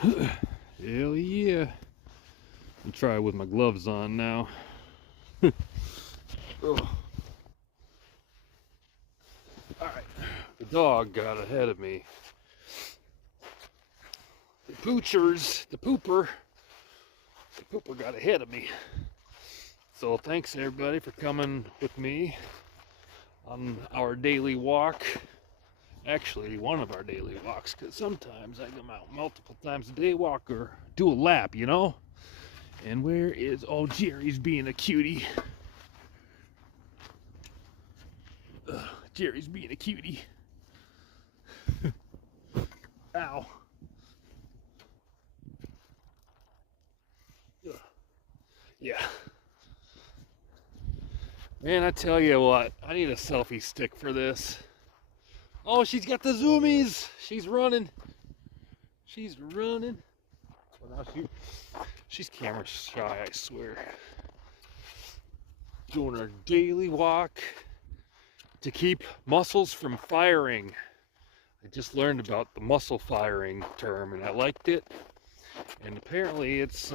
Hell yeah. I'll try with my gloves on now. Alright. The dog got ahead of me. The pooper got ahead of me. So thanks everybody for coming with me on our daily walk. Actually, one of our daily walks, because sometimes I come out multiple times a day, walk or do a lap, you know? And where is, oh, Jerry's being a cutie. Jerry's being a cutie. Ow. Yeah. Man, I tell you what, I need a selfie stick for this. Oh, she's got the zoomies. She's running. She's running. Well, now she's camera shy, I swear. Doing her daily walk to keep muscles from firing. I just learned about the muscle firing term and I liked it. And apparently it's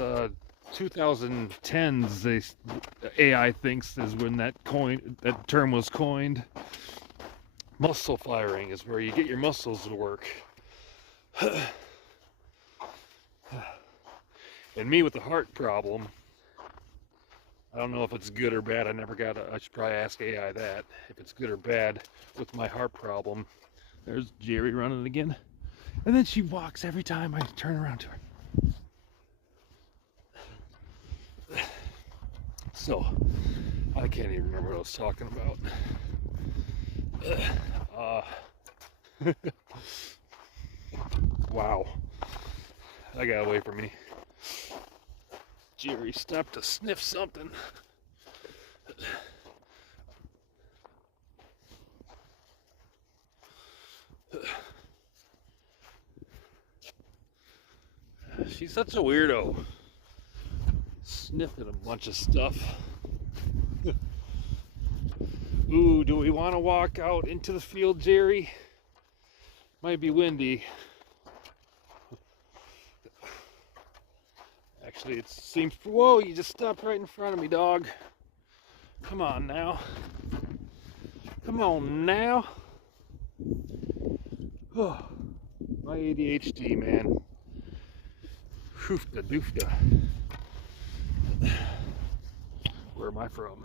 2010s. AI thinks is when that term was coined. Muscle firing is where you get your muscles to work. And me with the heart problem, I don't know if it's good or bad. I should probably ask AI that, if it's good or bad with my heart problem. There's Jerry running again. And then she walks every time I turn around to her. So, I can't even remember what I was talking about. Wow. That got away from me. Jerry stopped to sniff something. She's such a weirdo. Sniffing a bunch of stuff. Ooh, do we want to walk out into the field, Jerry? Might be windy. Actually, it seems... Whoa, you just stopped right in front of me, dog. Come on now. Come on now. Oh, my ADHD, man. Hoofda doofda. Where am I from?